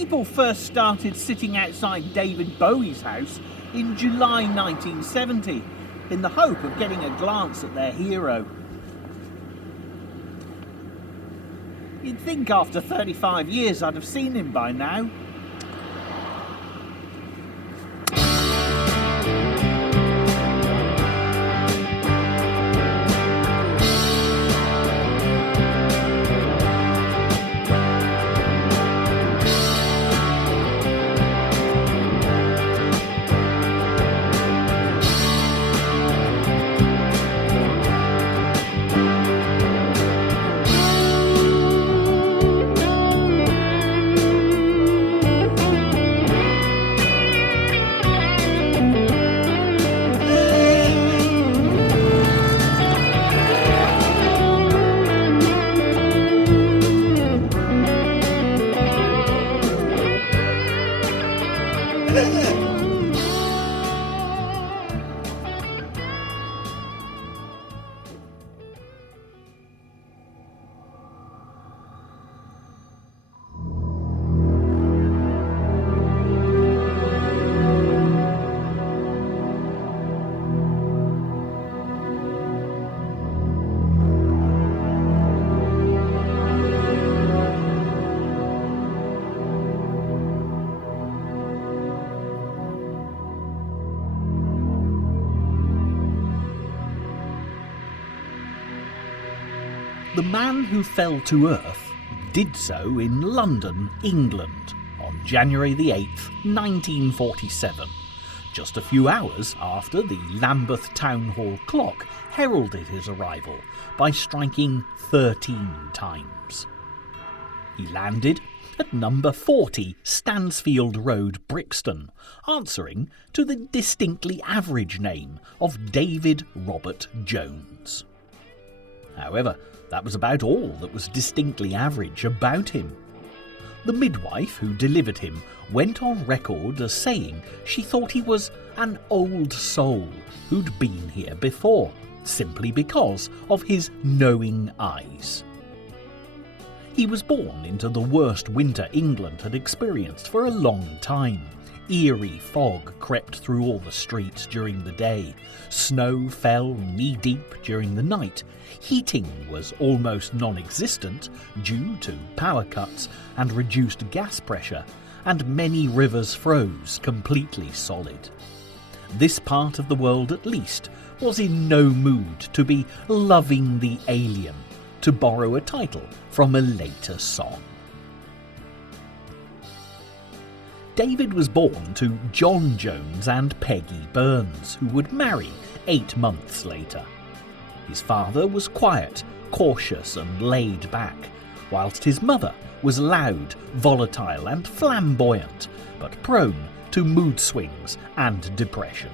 People first started sitting outside David Bowie's house in July 1970 in the hope of getting a glance at their hero. You'd think after 35 years I'd have seen him by now. The man who fell to earth did so in London, England, on January the 8th, 1947, just a few hours after the Lambeth Town Hall clock heralded his arrival by striking 13 times. He landed at number 40 Stansfield Road, Brixton, answering to the distinctly average name of David Robert Jones. However, that was about all that was distinctly average about him. The midwife who delivered him went on record as saying she thought he was an old soul who'd been here before, simply because of his knowing eyes. He was born into the worst winter England had experienced for a long time. Eerie fog crept through all the streets during the day. Snow fell knee-deep during the night. Heating was almost non-existent due to power cuts and reduced gas pressure, and many rivers froze completely solid. This part of the world, at least, was in no mood to be loving the alien, to borrow a title from a later song. David was born to John Jones and Peggy Burns, who would marry 8 months later. His father was quiet, cautious and laid back, whilst his mother was loud, volatile and flamboyant, but prone to mood swings and depression.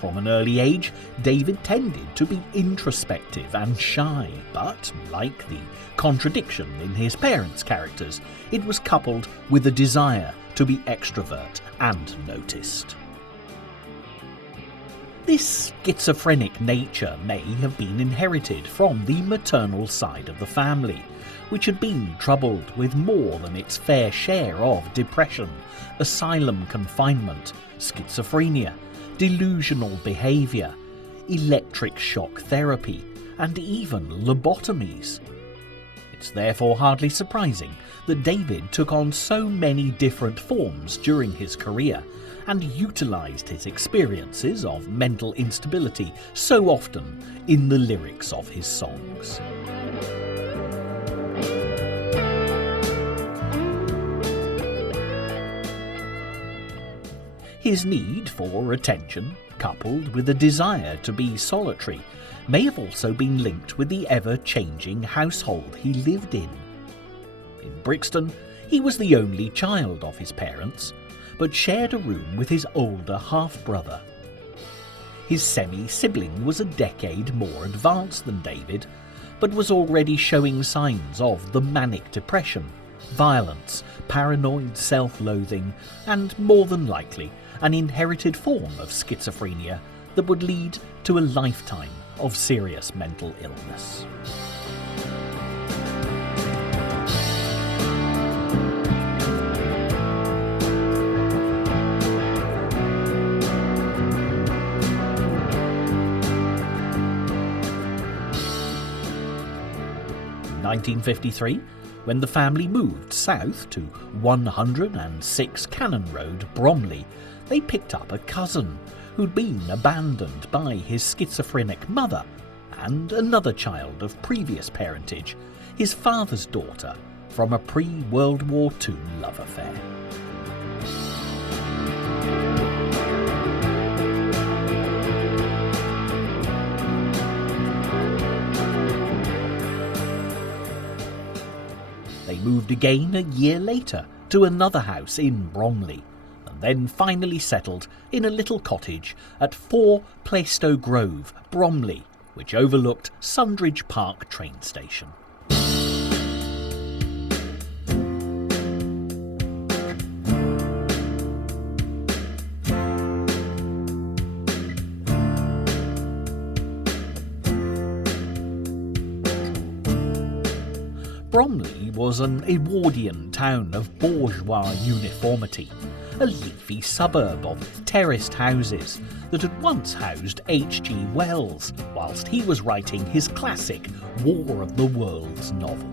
From an early age, David tended to be introspective and shy, but, like the contradiction in his parents' characters, it was coupled with a desire to be extrovert and noticed. This schizophrenic nature may have been inherited from the maternal side of the family, which had been troubled with more than its fair share of depression, asylum confinement, schizophrenia, delusional behaviour, electric shock therapy, and even lobotomies. It's therefore hardly surprising that David took on so many different forms during his career and utilised his experiences of mental instability so often in the lyrics of his songs. His need for attention, coupled with a desire to be solitary, may have also been linked with the ever-changing household he lived in. In Brixton, he was the only child of his parents, but shared a room with his older half-brother. His semi-sibling was a decade more advanced than David, but was already showing signs of the manic depression, violence, paranoid self-loathing, and more than likely an inherited form of schizophrenia that would lead to a lifetime of serious mental illness. 1953, when the family moved south to 106 Cannon Road, Bromley, they picked up a cousin who'd been abandoned by his schizophrenic mother and another child of previous parentage, his father's daughter, from a pre-World War II love affair. They moved again a year later to another house in Bromley, and then finally settled in a little cottage at 4 Plaistow Grove, Bromley, which overlooked Sundridge Park train station. Bromley was an Edwardian town of bourgeois uniformity, a leafy suburb of terraced houses that had once housed H.G. Wells whilst he was writing his classic War of the Worlds novel.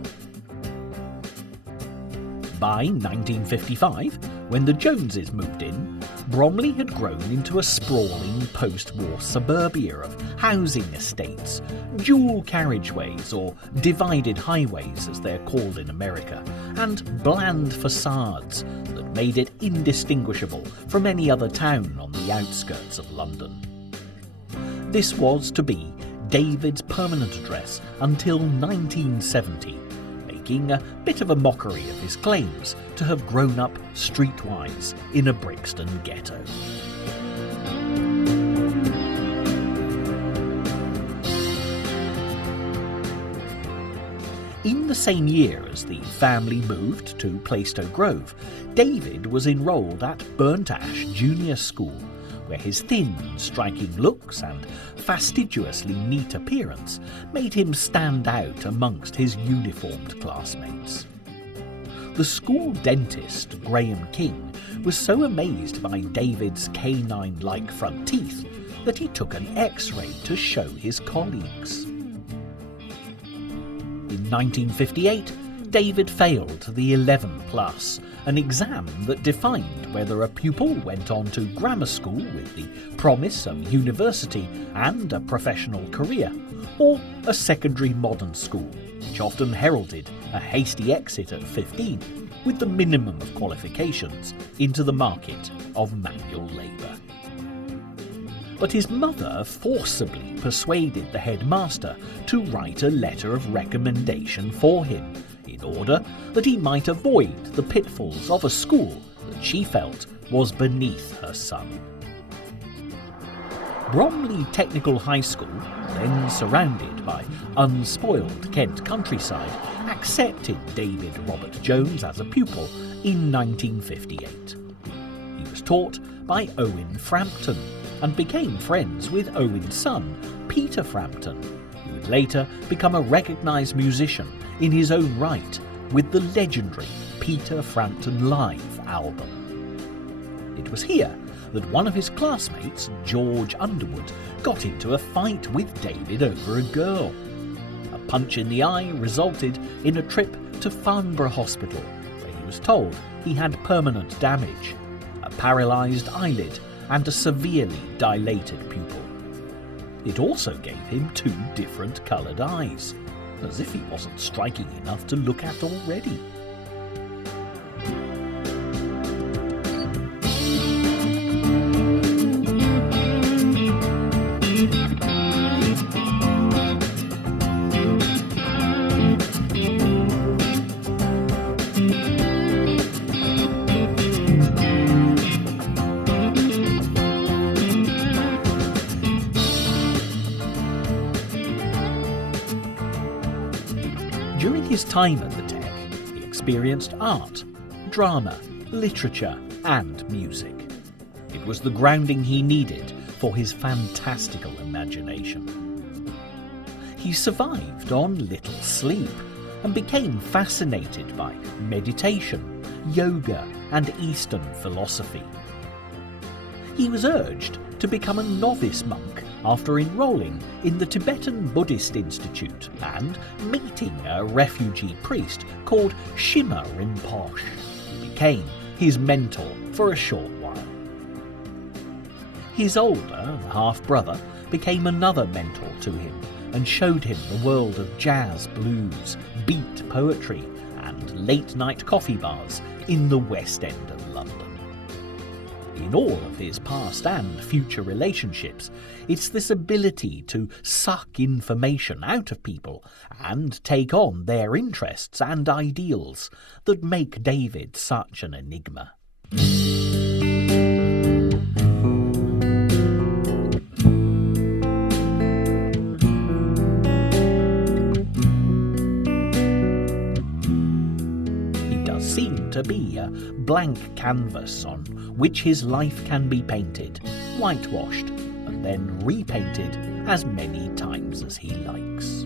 By 1955, when the Joneses moved in, Bromley had grown into a sprawling post-war suburbia of housing estates, dual carriageways or divided highways as they're called in America, and bland facades that made it indistinguishable from any other town on the outskirts of London. This was to be David's permanent address until 1970, making a bit of a mockery of his claims to have grown up streetwise in a Brixton ghetto. In the same year as the family moved to Plaistow Grove, David was enrolled at Burnt Ash Junior School, where his thin, striking looks and fastidiously neat appearance made him stand out amongst his uniformed classmates. The school dentist, Graham King, was so amazed by David's canine-like front teeth that he took an X-ray to show his colleagues. In 1958, David failed the 11 plus, an exam that defined whether a pupil went on to grammar school with the promise of university and a professional career, or a secondary modern school, which often heralded a hasty exit at 15 with the minimum of qualifications into the market of manual labour. But his mother forcibly persuaded the headmaster to write a letter of recommendation for him, in order that he might avoid the pitfalls of a school that she felt was beneath her son. Bromley Technical High School, then surrounded by unspoiled Kent countryside, accepted David Robert Jones as a pupil in 1958. He was taught by Owen Frampton and became friends with Owen's son, Peter Frampton, who would later become a recognised musician in his own right with the legendary Peter Frampton Live album. It was here that one of his classmates, George Underwood, got into a fight with David over a girl. A punch in the eye resulted in a trip to Farnborough Hospital, where he was told he had permanent damage, a paralysed eyelid and a severely dilated pupil. It also gave him 2 different coloured eyes, as if he wasn't striking enough to look at already. During his time at the Tech, he experienced art, drama, literature and music. It was the grounding he needed for his fantastical imagination. He survived on little sleep and became fascinated by meditation, yoga and Eastern philosophy. He was urged to become a novice monk after enrolling in the Tibetan Buddhist Institute and meeting a refugee priest called Shima Rinpoche, who became his mentor for a short while. His older half-brother became another mentor to him and showed him the world of jazz, blues, beat poetry and late-night coffee bars in the West End of London. In all of his past and future relationships, it's this ability to suck information out of people and take on their interests and ideals that make David such an enigma. To be a blank canvas on which his life can be painted, whitewashed, and then repainted as many times as he likes.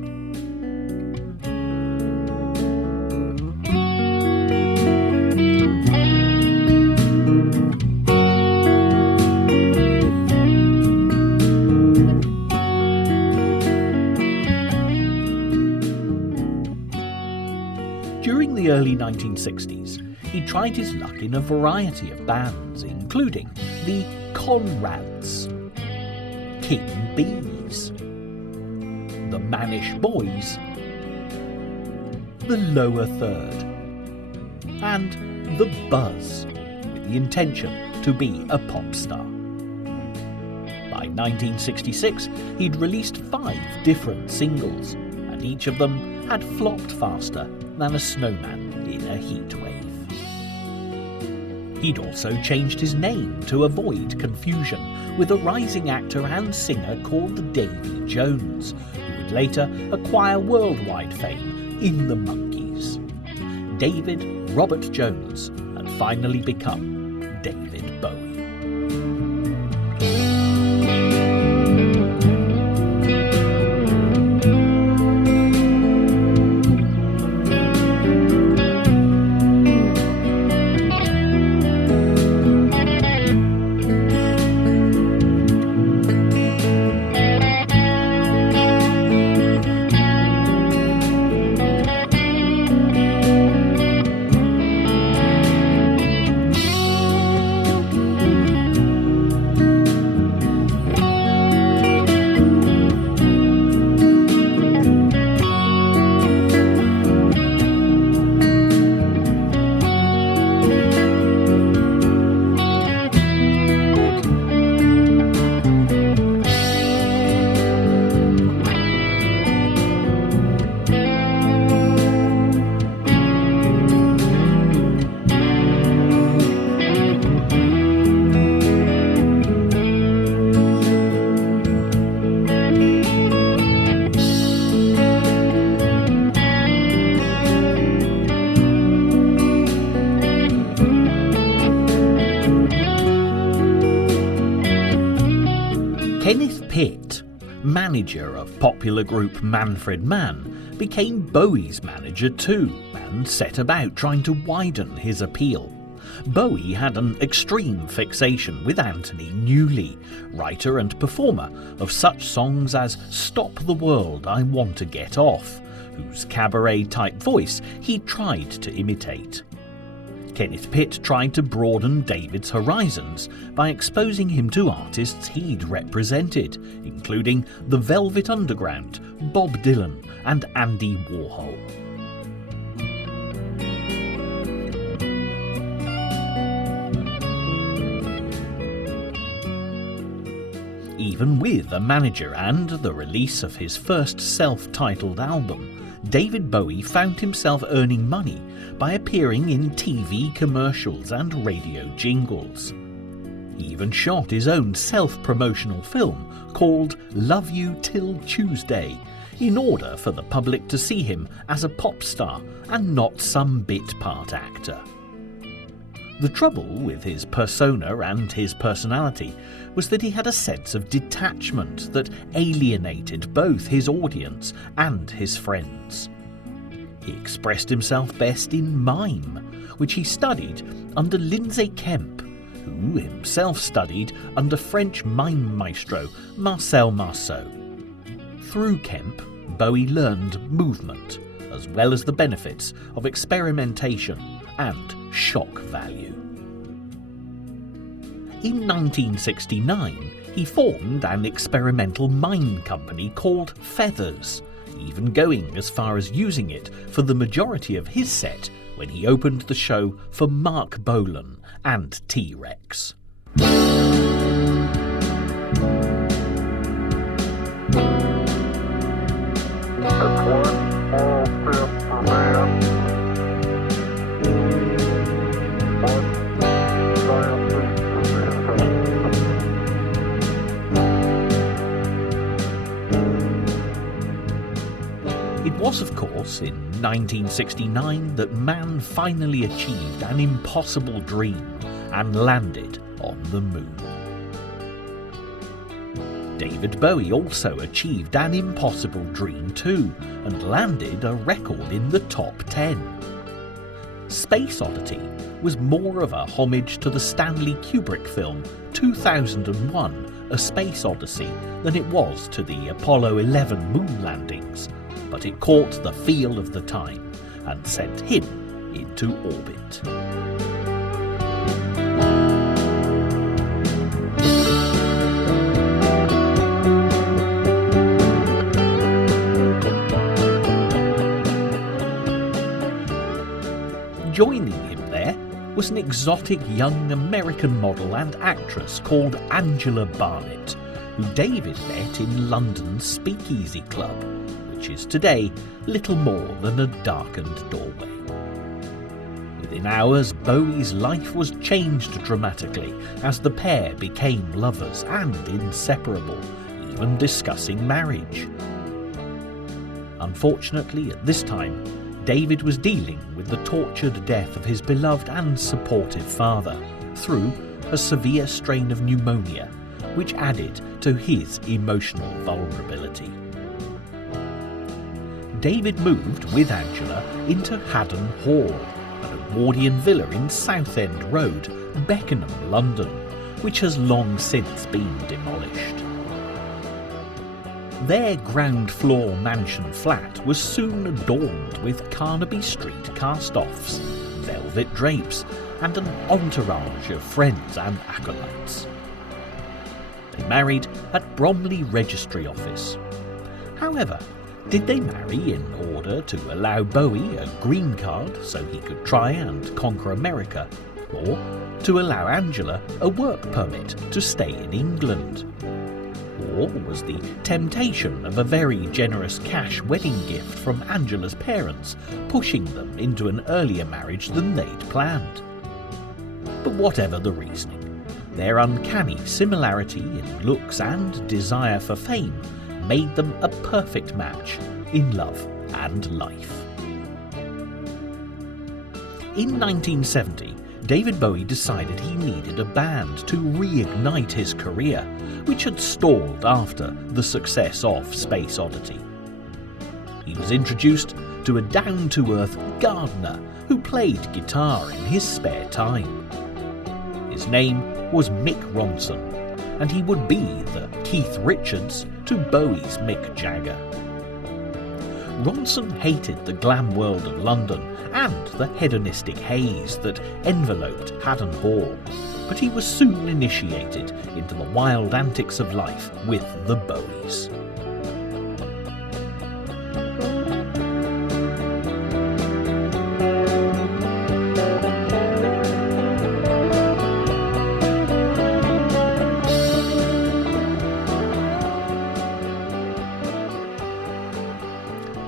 During the early 1960s, he tried his luck in a variety of bands, including the Conrads, King Bees, the Mannish Boys, the Lower Third, and the Buzz, with the intention to be a pop star. By 1966, he'd released 5 different singles, and each of them had flopped faster than a snowman in a heat wave. He'd also changed his name to avoid confusion with a rising actor and singer called Davy Jones, who would later acquire worldwide fame in the Monkees. David Robert Jones had finally become David Bowie. Kenneth Pitt, manager of popular group Manfred Mann, became Bowie's manager too and set about trying to widen his appeal. Bowie had an extreme fixation with Anthony Newley, writer and performer of such songs as Stop the World, I Want to Get Off, whose cabaret-type voice he tried to imitate. Kenneth Pitt tried to broaden David's horizons by exposing him to artists he'd represented, including the Velvet Underground, Bob Dylan and Andy Warhol. Even with a manager and the release of his first self-titled album, David Bowie found himself earning money by appearing in TV commercials and radio jingles. He even shot his own self-promotional film called Love You Till Tuesday, in order for the public to see him as a pop star and not some bit part actor. The trouble with his persona and his personality was that he had a sense of detachment that alienated both his audience and his friends. He expressed himself best in mime, which he studied under Lindsay Kemp, who himself studied under French mime maestro Marcel Marceau. Through Kemp, Bowie learned movement, as well as the benefits of experimentation and shock value. In 1969, he formed an experimental mime company called Feathers, even going as far as using it for the majority of his set when he opened the show for Mark Bolan and T-Rex. It was, of course, in 1969 that man finally achieved an impossible dream and landed on the moon. David Bowie also achieved an impossible dream too, and landed a record in the top 10. Space Oddity was more of a homage to the Stanley Kubrick film 2001: A Space Odyssey than it was to the Apollo 11 moon landings, but it caught the feel of the time and sent him into orbit. Joining him there was an exotic young American model and actress called Angela Barnett, who David met in London's Speakeasy Club, which is today little more than a darkened doorway. Within hours, Bowie's life was changed dramatically as the pair became lovers and inseparable, even discussing marriage. Unfortunately, at this time, David was dealing with the tortured death of his beloved and supportive father through a severe strain of pneumonia, which added to his emotional vulnerability. David moved with Angela into Haddon Hall, an Edwardian villa in Southend Road, Beckenham, London, which has long since been demolished. Their ground-floor mansion flat was soon adorned with Carnaby Street cast-offs, velvet drapes, and an entourage of friends and acolytes. They married at Bromley Registry Office. However, did they marry in order to allow Bowie a green card so he could try and conquer America, or to allow Angela a work permit to stay in England? Or was the temptation of a very generous cash wedding gift from Angela's parents pushing them into an earlier marriage than they'd planned? But whatever the reasoning, their uncanny similarity in looks and desire for fame made them a perfect match in love and life. In 1970, David Bowie decided he needed a band to reignite his career, which had stalled after the success of Space Oddity. He was introduced to a down-to-earth gardener who played guitar in his spare time. His name was Mick Ronson, and he would be the Keith Richards to Bowie's Mick Jagger. Ronson hated the glam world of London and the hedonistic haze that enveloped Haddon Hall, but he was soon initiated into the wild antics of life with the Bowies.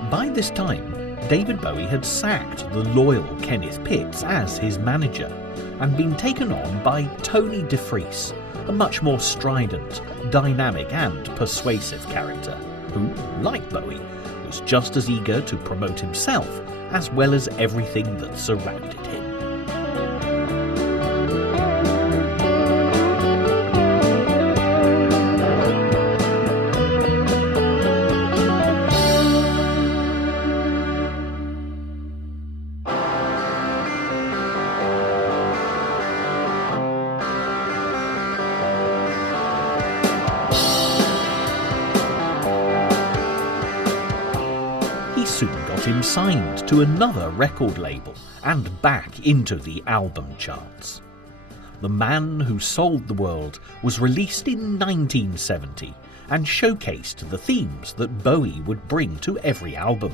By this time, David Bowie had sacked the loyal Kenneth Pitts as his manager and been taken on by Tony DeFries, a much more strident, dynamic and persuasive character who, like Bowie, was just as eager to promote himself as well as everything that surrounded him. him signed to another record label and back into the album charts. The Man Who Sold the World was released in 1970 and showcased the themes that Bowie would bring to every album: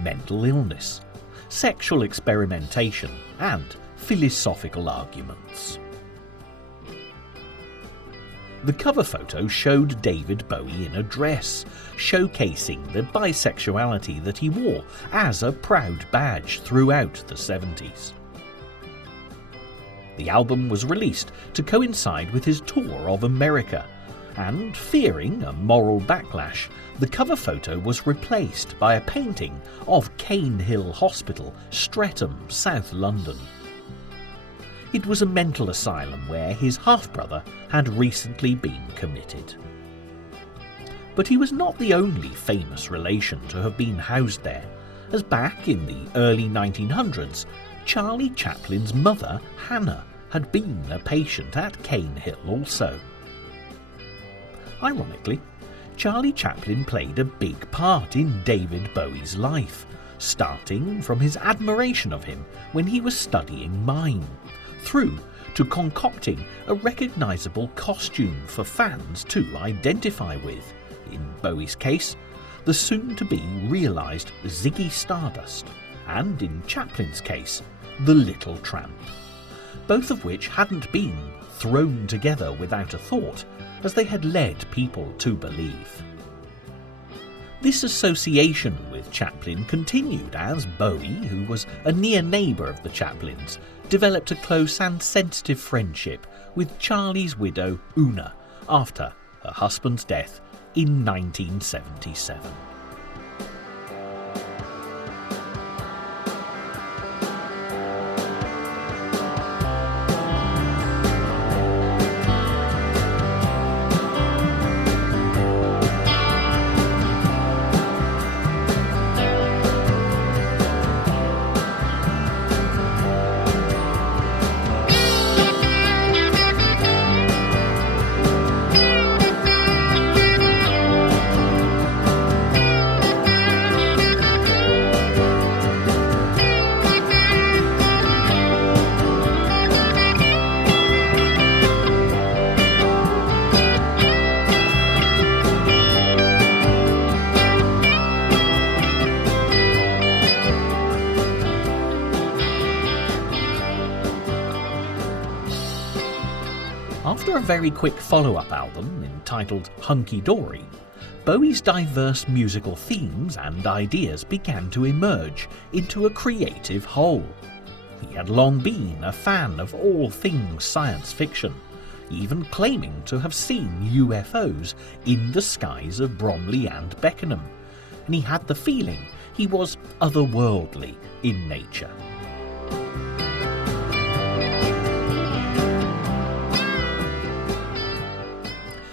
mental illness, sexual experimentation, and philosophical arguments. The cover photo showed David Bowie in a dress, showcasing the bisexuality that he wore as a proud badge throughout the 70s. The album was released to coincide with his tour of America, and fearing a moral backlash, the cover photo was replaced by a painting of Cane Hill Hospital, Streatham, South London. It was a mental asylum where his half-brother had recently been committed. But he was not the only famous relation to have been housed there, as back in the early 1900s, Charlie Chaplin's mother, Hannah, had been a patient at Cane Hill also. Ironically, Charlie Chaplin played a big part in David Bowie's life, starting from his admiration of him when he was studying mime, through to concocting a recognisable costume for fans to identify with, in Bowie's case, the soon-to-be realised Ziggy Stardust, and in Chaplin's case, the Little Tramp, both of which hadn't been thrown together without a thought, as they had led people to believe. This association with Chaplin continued as Bowie, who was a near neighbour of the Chaplins, developed a close and sensitive friendship with Charlie's widow Una after her husband's death in 1977. After a very quick follow-up album entitled Hunky Dory, Bowie's diverse musical themes and ideas began to emerge into a creative whole. He had long been a fan of all things science fiction, even claiming to have seen UFOs in the skies of Bromley and Beckenham, and he had the feeling he was otherworldly in nature.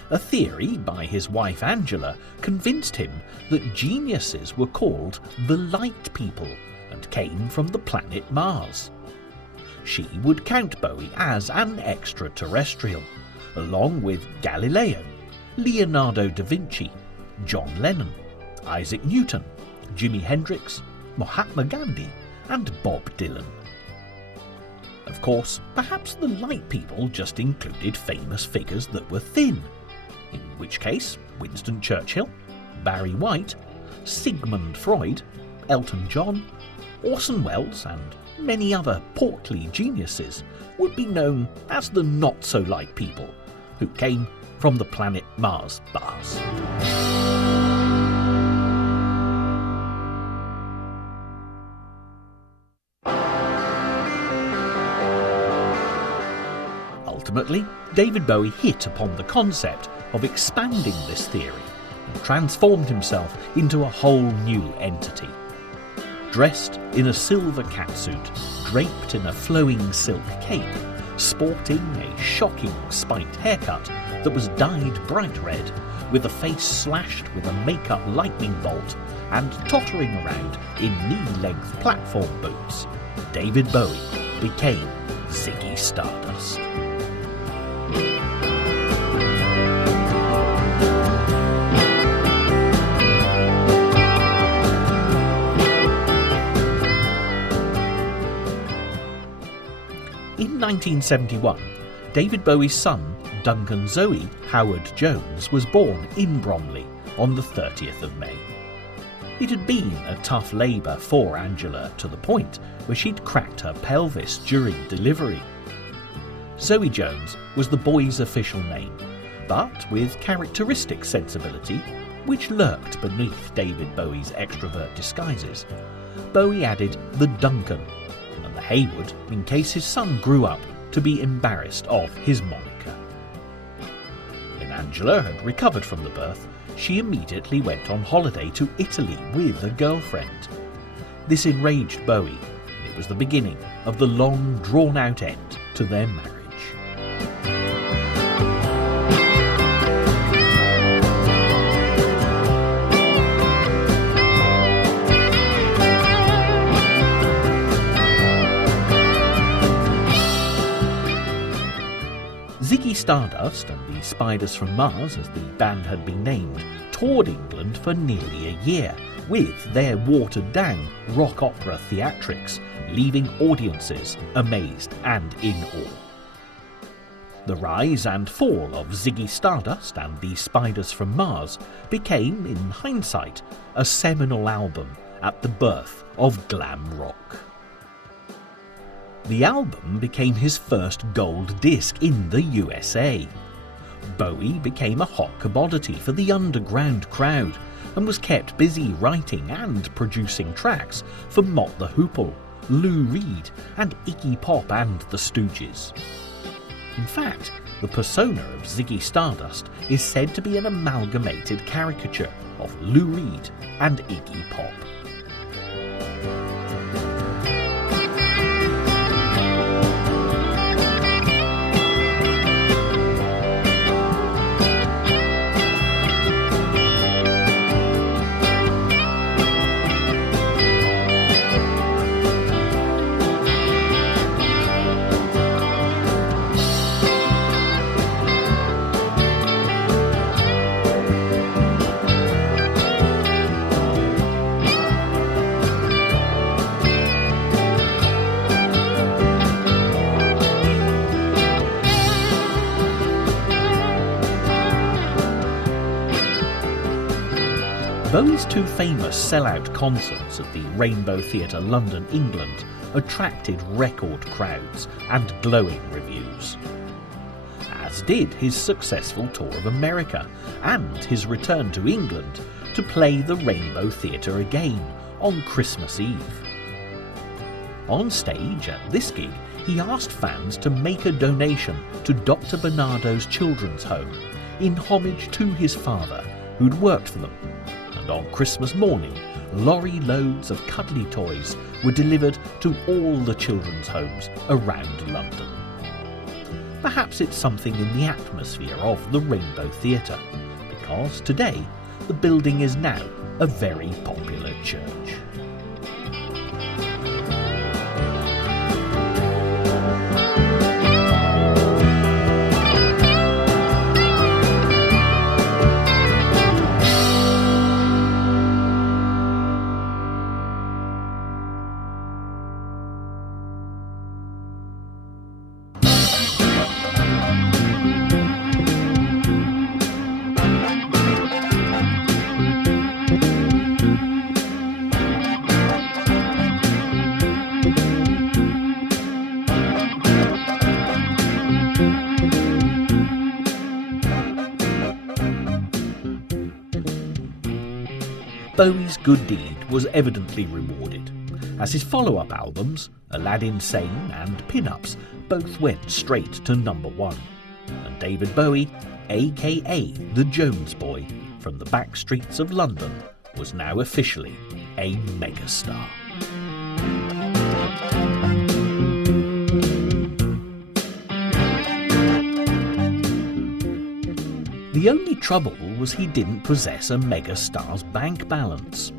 A theory by his wife Angela convinced him that geniuses were called the Light People and came from the planet Mars. She would count Bowie as an extraterrestrial, along with Galileo, Leonardo da Vinci, John Lennon, Isaac Newton, Jimi Hendrix, Mahatma Gandhi, and Bob Dylan. Of course, perhaps the Light People just included famous figures that were thin, in which case Winston Churchill, Barry White, Sigmund Freud, Elton John, Orson Welles and many other portly geniuses would be known as the not-so-light people, who came from the planet Mars bars. Ultimately, David Bowie hit upon the concept of expanding this theory and transformed himself into a whole new entity. Dressed in a silver catsuit, draped in a flowing silk cape, sporting a shocking spiked haircut that was dyed bright red, with a face slashed with a make-up lightning bolt, and tottering around in knee-length platform boots, David Bowie became Ziggy Stardust. 1971, David Bowie's son, Duncan Zoe Howard Jones, was born in Bromley on the 30th of May. It had been a tough labour for Angela, to the point where she'd cracked her pelvis during delivery. Zoe Jones was the boy's official name, but with characteristic sensibility, which lurked beneath David Bowie's extrovert disguises, Bowie added the Duncan and the Hayward in case his son grew up to be embarrassed of his moniker. When Angela had recovered from the birth, she immediately went on holiday to Italy with a girlfriend. This enraged Bowie, and it was the beginning of the long, drawn-out end to their marriage. Ziggy Stardust and the Spiders from Mars, as the band had been named, toured England for nearly a year with their watered-down rock opera theatrics, leaving audiences amazed and in awe. The rise and fall of Ziggy Stardust and the Spiders from Mars became, in hindsight, a seminal album at the birth of glam rock. The album became his first gold disc in the USA. Bowie became a hot commodity for the underground crowd and was kept busy writing and producing tracks for Mott the Hoople, Lou Reed and Iggy Pop and the Stooges. In fact, the persona of Ziggy Stardust is said to be an amalgamated caricature of Lou Reed and Iggy Pop. Bowie's two famous sellout concerts at the Rainbow Theatre, London, England, attracted record crowds and glowing reviews. As did his successful tour of America and his return to England to play the Rainbow Theatre again on Christmas Eve. On stage at this gig, he asked fans to make a donation to Dr. Barnardo's Children's Home in homage to his father, who'd worked for them. And on Christmas morning, lorry loads of cuddly toys were delivered to all the children's homes around London. Perhaps it's something in the atmosphere of the Rainbow Theatre, because today the building is now a very popular church. Bowie's good deed was evidently rewarded, as his follow-up albums, Aladdin Sane and Pin-Ups, both went straight to number one, and David Bowie, aka the Jones Boy, from the back streets of London, was now officially a megastar. The only trouble was he didn't possess a megastar's bank balance.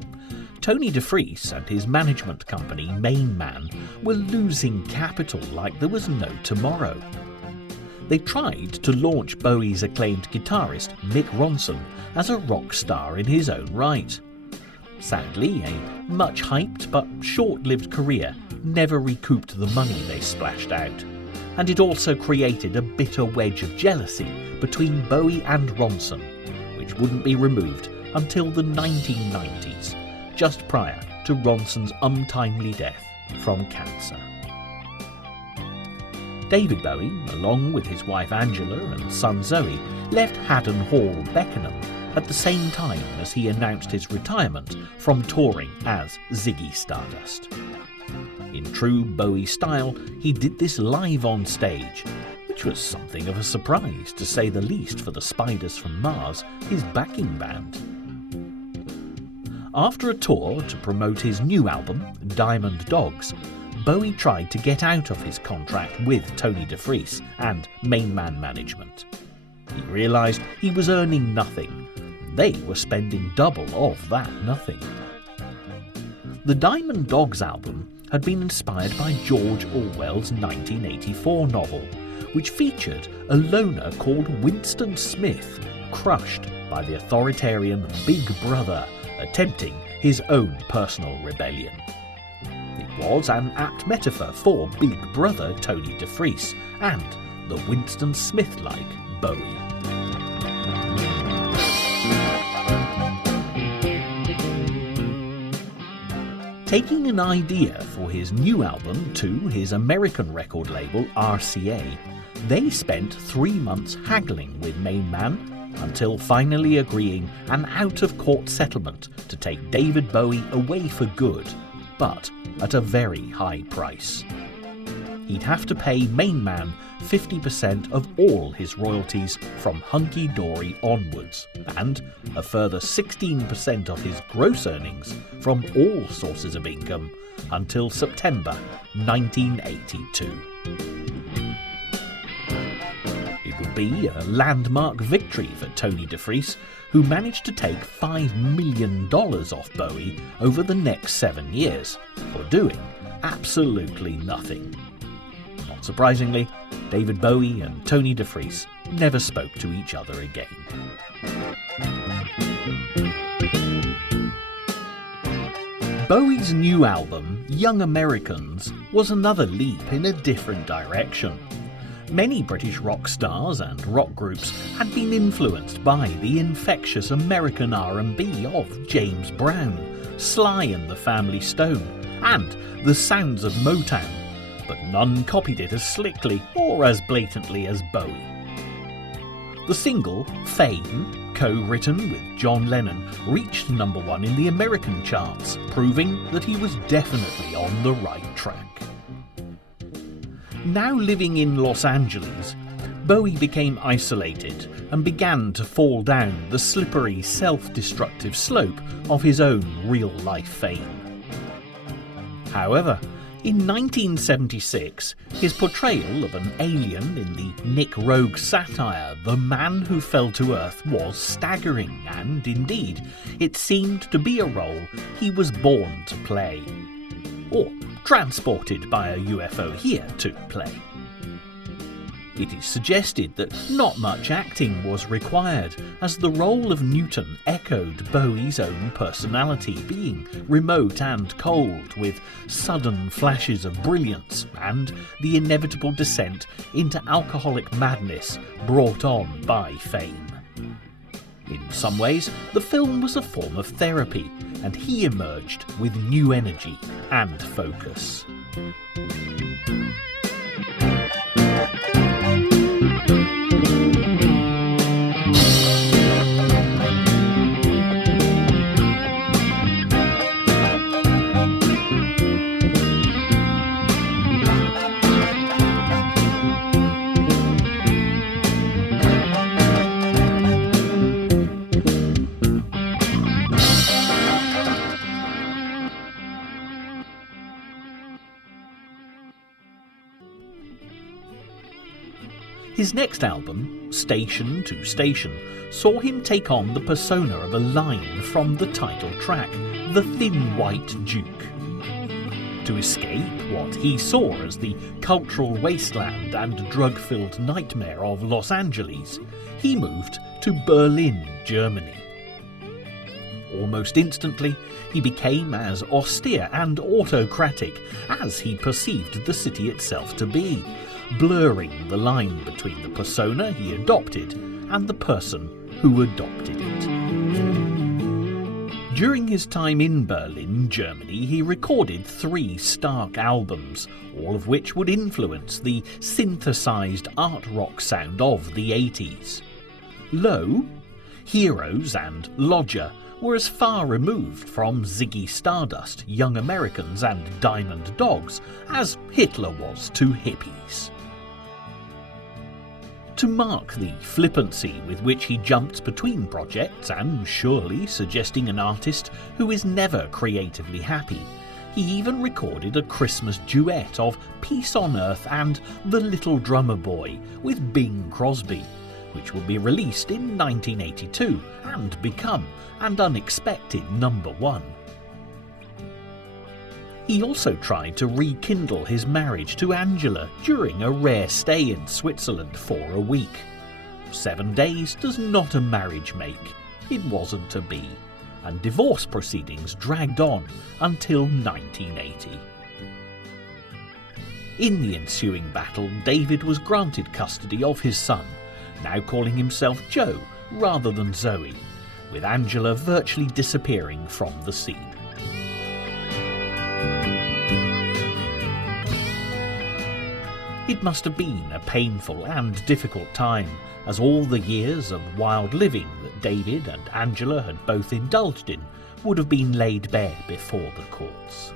Tony DeFries and his management company Main Man were losing capital like there was no tomorrow. They tried to launch Bowie's acclaimed guitarist Mick Ronson as a rock star in his own right. Sadly, a much-hyped but short-lived career never recouped the money they splashed out, and it also created a bitter wedge of jealousy between Bowie and Ronson, which wouldn't be removed until the 1990s, just prior to Ronson's untimely death from cancer. Davidbowie, along with his wife Angela and son Zoe, left Haddon Hall, Beckenham, at the same time as he announced his retirement from touring as Ziggy Stardust. In true Bowie style, he did this live on stage, which was something of a surprise, to say the least, for the Spiders from Mars, his backing band. After a tour to promote his new album, Diamond Dogs, Bowie tried to get out of his contract with Tony DeFries and Main Man Management. He realised he was earning nothing. They were spending double of that nothing. The Diamond Dogs album had been inspired by George Orwell's 1984 novel, which featured a loner called Winston Smith, crushed by the authoritarian Big Brother, attempting his own personal rebellion. It was an apt metaphor for Big Brother Tony DeFries and the Winston Smith-like Bowie. Taking an idea for his new album to his American record label RCA, they spent 3 months haggling with Main Man until finally agreeing an out-of-court settlement to take Davidbowie away for good, but at a very high price. He'd have to pay Main Man 50% of all his royalties from Hunky Dory onwards, and a further 16% of his gross earnings from all sources of income until September 1982. It would be a landmark victory for Tony DeFries, who managed to take $5 million off Bowie over the next 7 years for doing absolutely nothing. Not surprisingly, Davidbowie and Tony DeFries never spoke to each other again. Bowie's new album, Young Americans, was another leap in a different direction. Many British rock stars and rock groups had been influenced by the infectious American R&B of James Brown, Sly and the Family Stone, and the sounds of Motown, but none copied it as slickly or as blatantly as Bowie. The single, Fame, co-written with John Lennon, reached number 1 in the American charts, proving that he was definitely on the right track. Now living in Los Angeles, Bowie became isolated and began to fall down the slippery, self-destructive slope of his own real-life fame. However, in 1976, his portrayal of an alien in the Nick Rogue satire The Man Who Fell to Earth was staggering, and indeed, it seemed to be a role he was born to play. Or transported by a UFO here to play. It is suggested that not much acting was required, as the role of Newton echoed Bowie's own personality, being remote and cold, with sudden flashes of brilliance and the inevitable descent into alcoholic madness brought on by fame. In some ways, the film was a form of therapy, and he emerged with new energy and focus. His next album, Station to Station, saw him take on the persona of a line from the title track, The Thin White Duke. To escape what he saw as the cultural wasteland and drug-filled nightmare of Los Angeles, he moved to Berlin, Germany. Almost instantly, he became as austere and autocratic as he perceived the city itself to be, blurring the line between the persona he adopted and the person who adopted it. During his time in Berlin, Germany, he recorded 3 stark albums, all of which would influence the synthesized art rock sound of the 80s. Low, Heroes and Lodger were as far removed from Ziggy Stardust, Young Americans and Diamond Dogs as Hitler was to hippies. To mark the flippancy with which he jumped between projects and surely suggesting an artist who is never creatively happy, he even recorded a Christmas duet of Peace on Earth and The Little Drummer Boy with Bing Crosby, which would be released in 1982 and become an unexpected #1. He also tried to rekindle his marriage to Angela during a rare stay in Switzerland for a week. 7 days does not a marriage make. It wasn't to be, and divorce proceedings dragged on until 1980. In the ensuing battle, David was granted custody of his son, now calling himself Joe rather than Zoe, with Angela virtually disappearing from the scene. It must have been a painful and difficult time, as all the years of wild living that David and Angela had both indulged in would have been laid bare before the courts.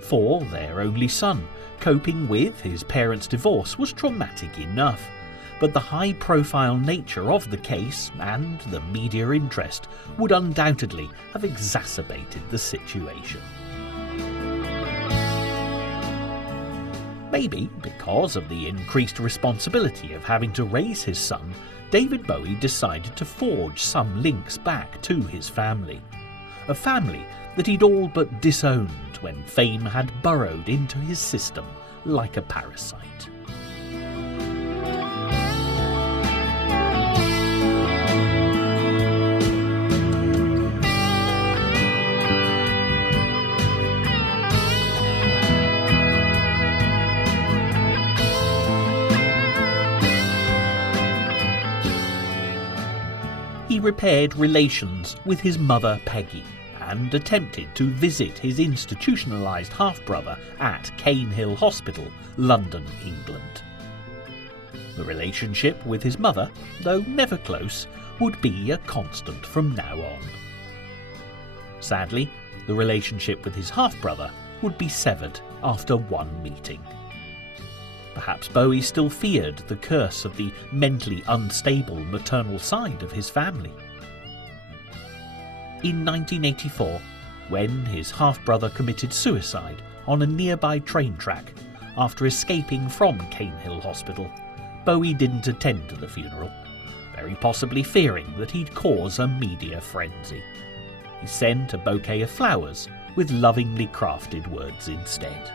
For their only son, coping with his parents' divorce was traumatic enough, but the high-profile nature of the case and the media interest would undoubtedly have exacerbated the situation. Maybe because of the increased responsibility of having to raise his son, David Bowie decided to forge some links back to his family. A family that he'd all but disowned when fame had burrowed into his system like a parasite. He repaired relations with his mother Peggy and attempted to visit his institutionalised half-brother at Cane Hill Hospital, London, England. The relationship with his mother, though never close, would be a constant from now on. Sadly, the relationship with his half-brother would be severed after one meeting. Perhaps Bowie still feared the curse of the mentally unstable maternal side of his family. In 1984, when his half-brother committed suicide on a nearby train track after escaping from Cane Hill Hospital, Bowie didn't attend to the funeral, very possibly fearing that he'd cause a media frenzy. He sent a bouquet of flowers with lovingly crafted words instead.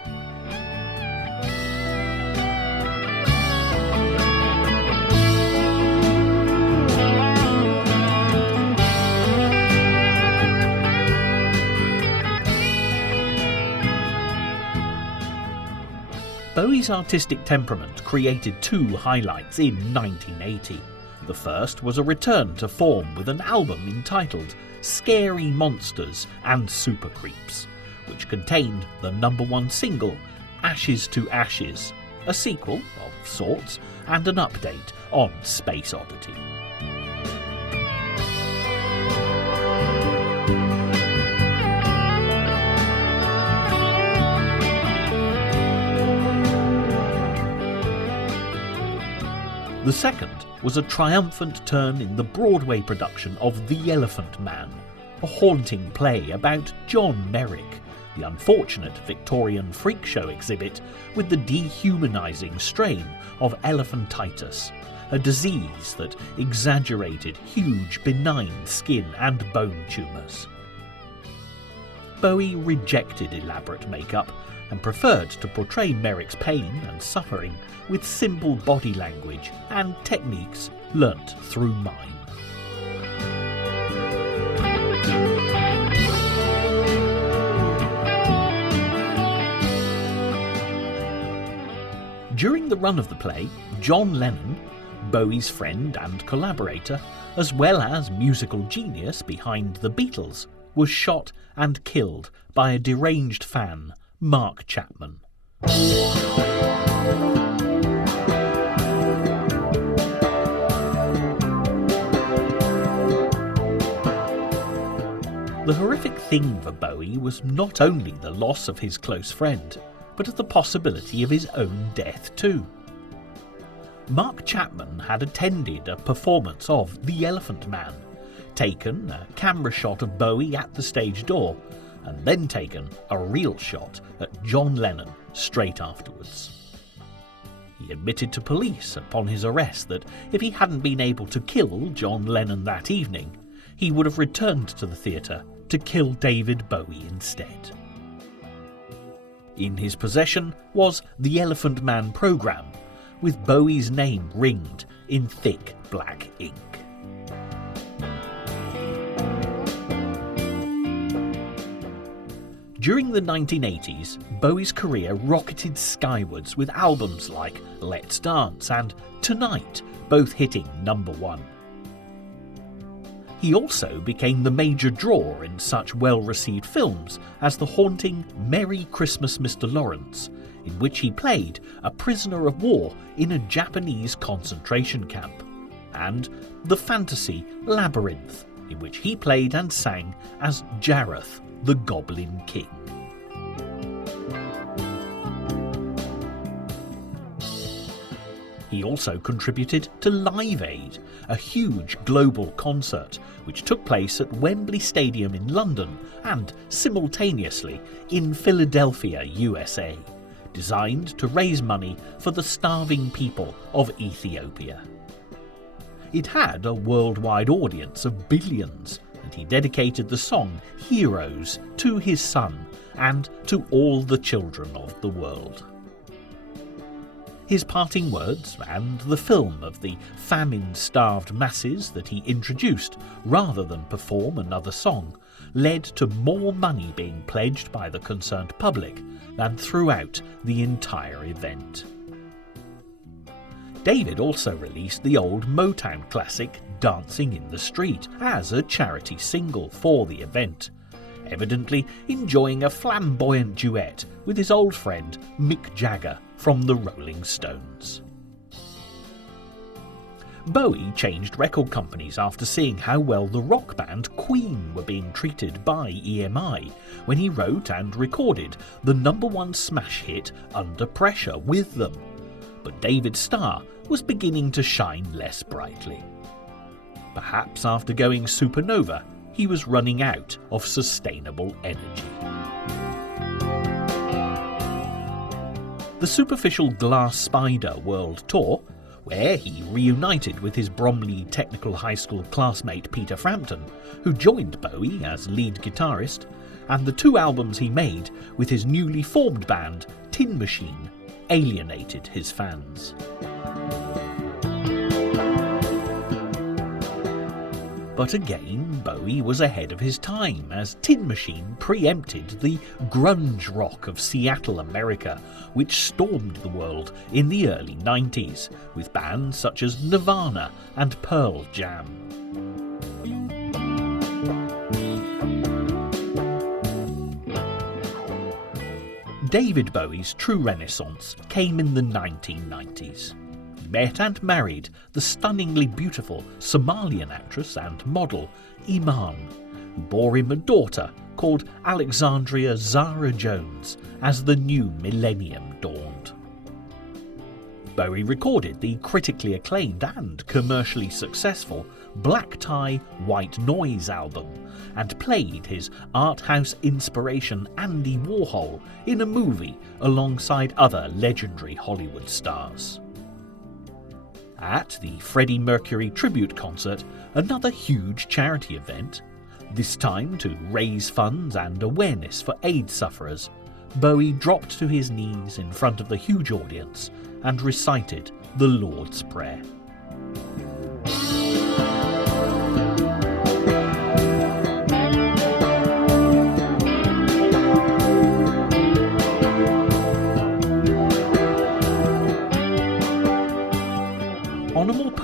Bowie's artistic temperament created 2 highlights in 1980. The first was a return to form with an album entitled Scary Monsters and Super Creeps, which contained the #1 single Ashes to Ashes, a sequel of sorts and an update on Space Oddity. The second was a triumphant turn in the Broadway production of The Elephant Man, a haunting play about John Merrick, the unfortunate Victorian freak show exhibit with the dehumanising strain of elephantitis, a disease that exaggerated huge benign skin and bone tumours. Bowie rejected elaborate makeup and preferred to portray Merrick's pain and suffering with simple body language and techniques learnt through mime. run of the play, John Lennon, Bowie's friend and collaborator, as well as musical genius behind the Beatles, was shot and killed by a deranged fan, Mark Chapman. The horrific thing for Bowie was not only the loss of his close friend, but the possibility of his own death too. Mark Chapman had attended a performance of The Elephant Man, taken a camera shot of Bowie at the stage door, and then taken a real shot at John Lennon straight afterwards. He admitted to police upon his arrest that if he hadn't been able to kill John Lennon that evening, he would have returned to the theatre to kill David Bowie instead. In his possession was the Elephant Man programme, with Bowie's name ringed in thick black ink. During the 1980s, Bowie's career rocketed skywards with albums like Let's Dance and Tonight, both hitting #1. He also became the major draw in such well-received films as the haunting Merry Christmas, Mr. Lawrence, in which he played a prisoner of war in a Japanese concentration camp, and the fantasy Labyrinth, in which he played and sang as Jareth, the Goblin King. He also contributed to Live Aid, a huge global concert which took place at Wembley Stadium in London and simultaneously in Philadelphia, USA, designed to raise money for the starving people of Ethiopia. It had a worldwide audience of billions, and he dedicated the song Heroes to his son and to all the children of the world. His parting words and the film of the famine-starved masses that he introduced rather than perform another song led to more money being pledged by the concerned public than throughout the entire event. David also released the old Motown classic Dancing in the Street as a charity single for the event, evidently enjoying a flamboyant duet with his old friend Mick Jagger from the Rolling Stones. Bowie changed record companies after seeing how well the rock band Queen were being treated by EMI when he wrote and recorded the #1 smash hit Under Pressure with them, but David's star was beginning to shine less brightly. Perhaps after going supernova, he was running out of sustainable energy. The superficial Glass Spider World Tour, where he reunited with his Bromley Technical High School classmate Peter Frampton, who joined Bowie as lead guitarist, and the 2 albums he made with his newly formed band Tin Machine, alienated his fans. But again, Bowie was ahead of his time, as Tin Machine preempted the grunge rock of Seattle, America, which stormed the world in the early 90s, with bands such as Nirvana and Pearl Jam. David Bowie's true renaissance came in the 1990s. He met and married the stunningly beautiful Somalian actress and model Iman, who bore him a daughter called Alexandria Zara Jones as the new millennium dawned. Bowie recorded the critically acclaimed and commercially successful Black Tie, White Noise album and played his art house inspiration Andy Warhol in a movie alongside other legendary Hollywood stars. At the Freddie Mercury tribute concert, another huge charity event, this time to raise funds and awareness for AIDS sufferers, Bowie dropped to his knees in front of the huge audience and recited the Lord's Prayer.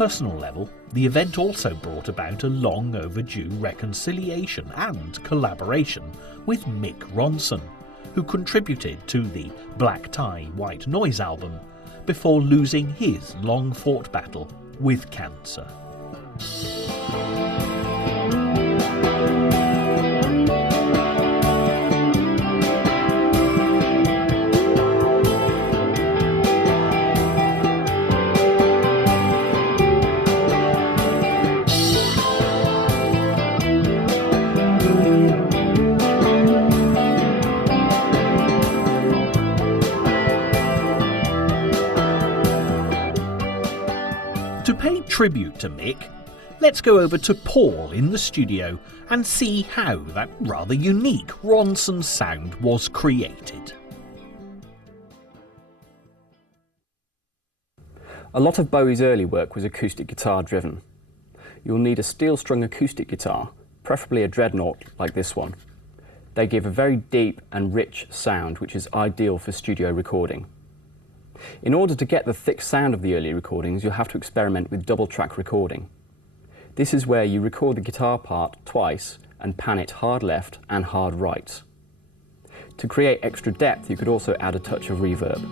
personal level, the event also brought about a long overdue reconciliation and collaboration with Mick Ronson, who contributed to the Black Tie, White Noise album before losing his long-fought battle with cancer. To pay tribute to Mick, let's go over to Paul in the studio and see how that rather unique Ronson sound was created. A lot of Bowie's early work was acoustic guitar driven. You'll need a steel-strung acoustic guitar, preferably a dreadnought like this one. They give a very deep and rich sound which is ideal for studio recording. In order to get the thick sound of the early recordings, you'll have to experiment with double-track recording. This is where you record the guitar part twice and pan it hard left and hard right. To create extra depth, you could also add a touch of reverb.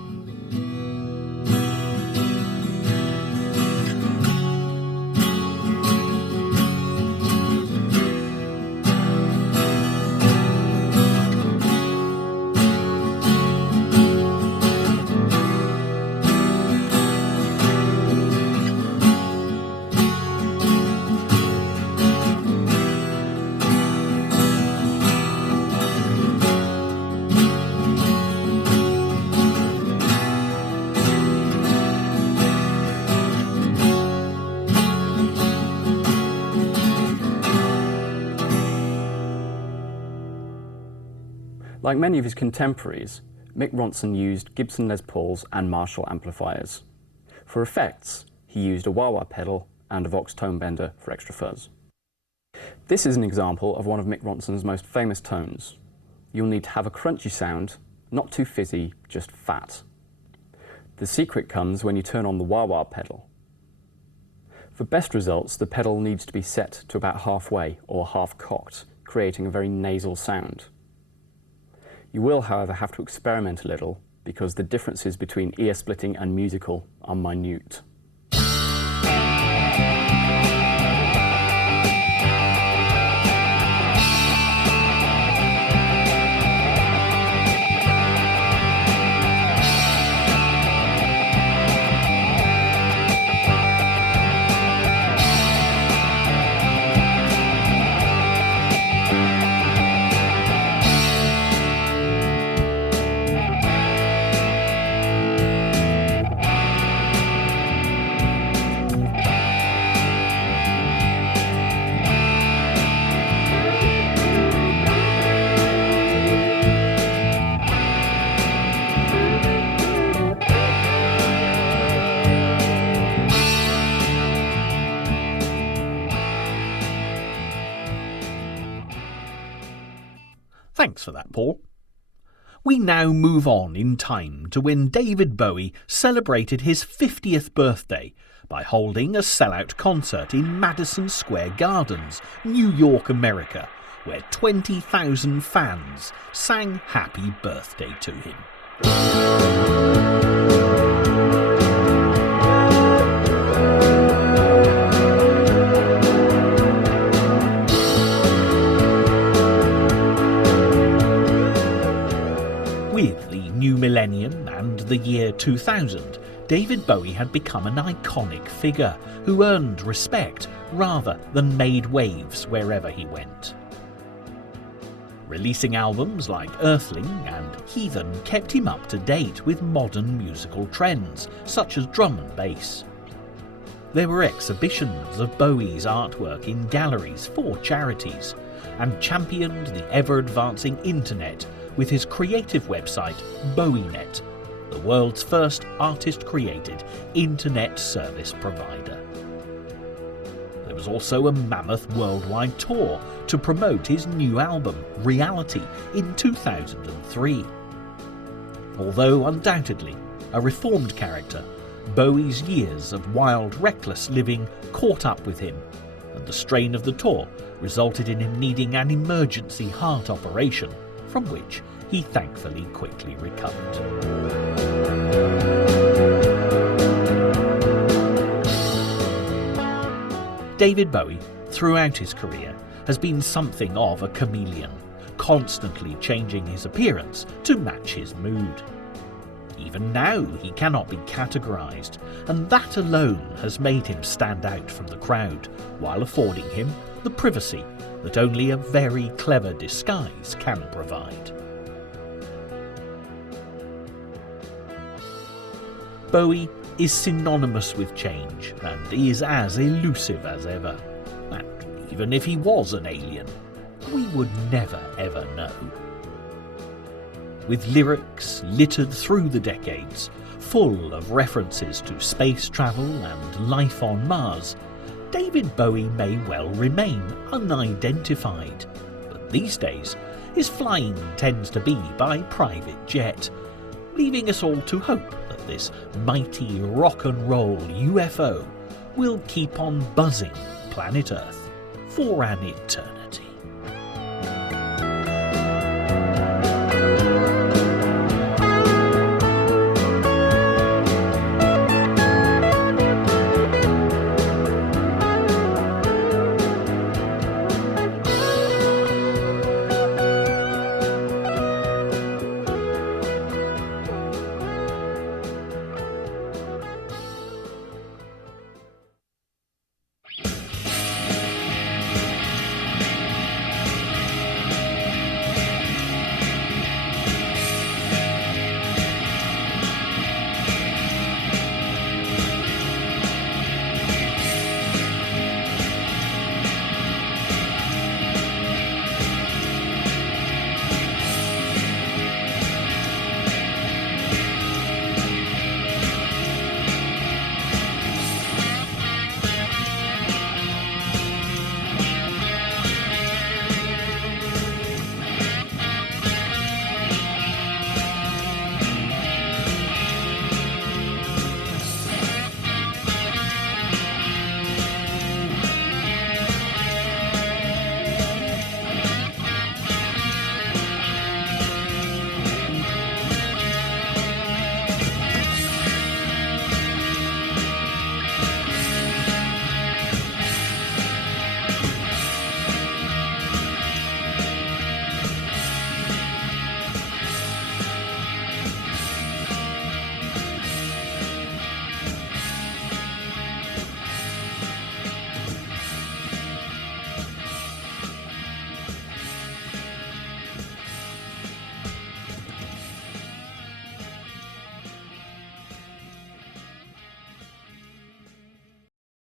Like many of his contemporaries, Mick Ronson used Gibson Les Pauls and Marshall amplifiers. For effects, he used a wah-wah pedal and a Vox tone bender for extra fuzz. This is an example of one of Mick Ronson's most famous tones. You'll need to have a crunchy sound, not too fizzy, just fat. The secret comes when you turn on the wah-wah pedal. For best results, the pedal needs to be set to about halfway or half-cocked, creating a very nasal sound. You will, however, have to experiment a little because the differences between ear-splitting and musical are minute. Thanks for that, Paul. We now move on in time to when David Bowie celebrated his 50th birthday by holding a sellout concert in Madison Square Gardens, New York, America, where 20,000 fans sang happy birthday to him. With the new millennium and the year 2000, David Bowie had become an iconic figure who earned respect rather than made waves wherever he went. Releasing albums like Earthling and Heathen kept him up to date with modern musical trends, such as drum and bass. There were exhibitions of Bowie's artwork in galleries for charities, and championed the ever-advancing internet with his creative website BowieNet, the world's first artist-created internet service provider. There was also a mammoth worldwide tour to promote his new album, Reality, in 2003. Although undoubtedly a reformed character, Bowie's years of wild, reckless living caught up with him, and the strain of the tour resulted in him needing an emergency heart operation, from which he thankfully quickly recovered. David Bowie, throughout his career, has been something of a chameleon, constantly changing his appearance to match his mood. Even now he cannot be categorised, and that alone has made him stand out from the crowd, while affording him the privacy that only a very clever disguise can provide. Bowie is synonymous with change and is as elusive as ever. And even if he was an alien, we would never ever know. With lyrics littered through the decades, full of references to space travel and life on Mars, David Bowie may well remain unidentified, but these days his flying tends to be by private jet, leaving us all to hope that this mighty rock and roll UFO will keep on buzzing planet Earth for an eternity.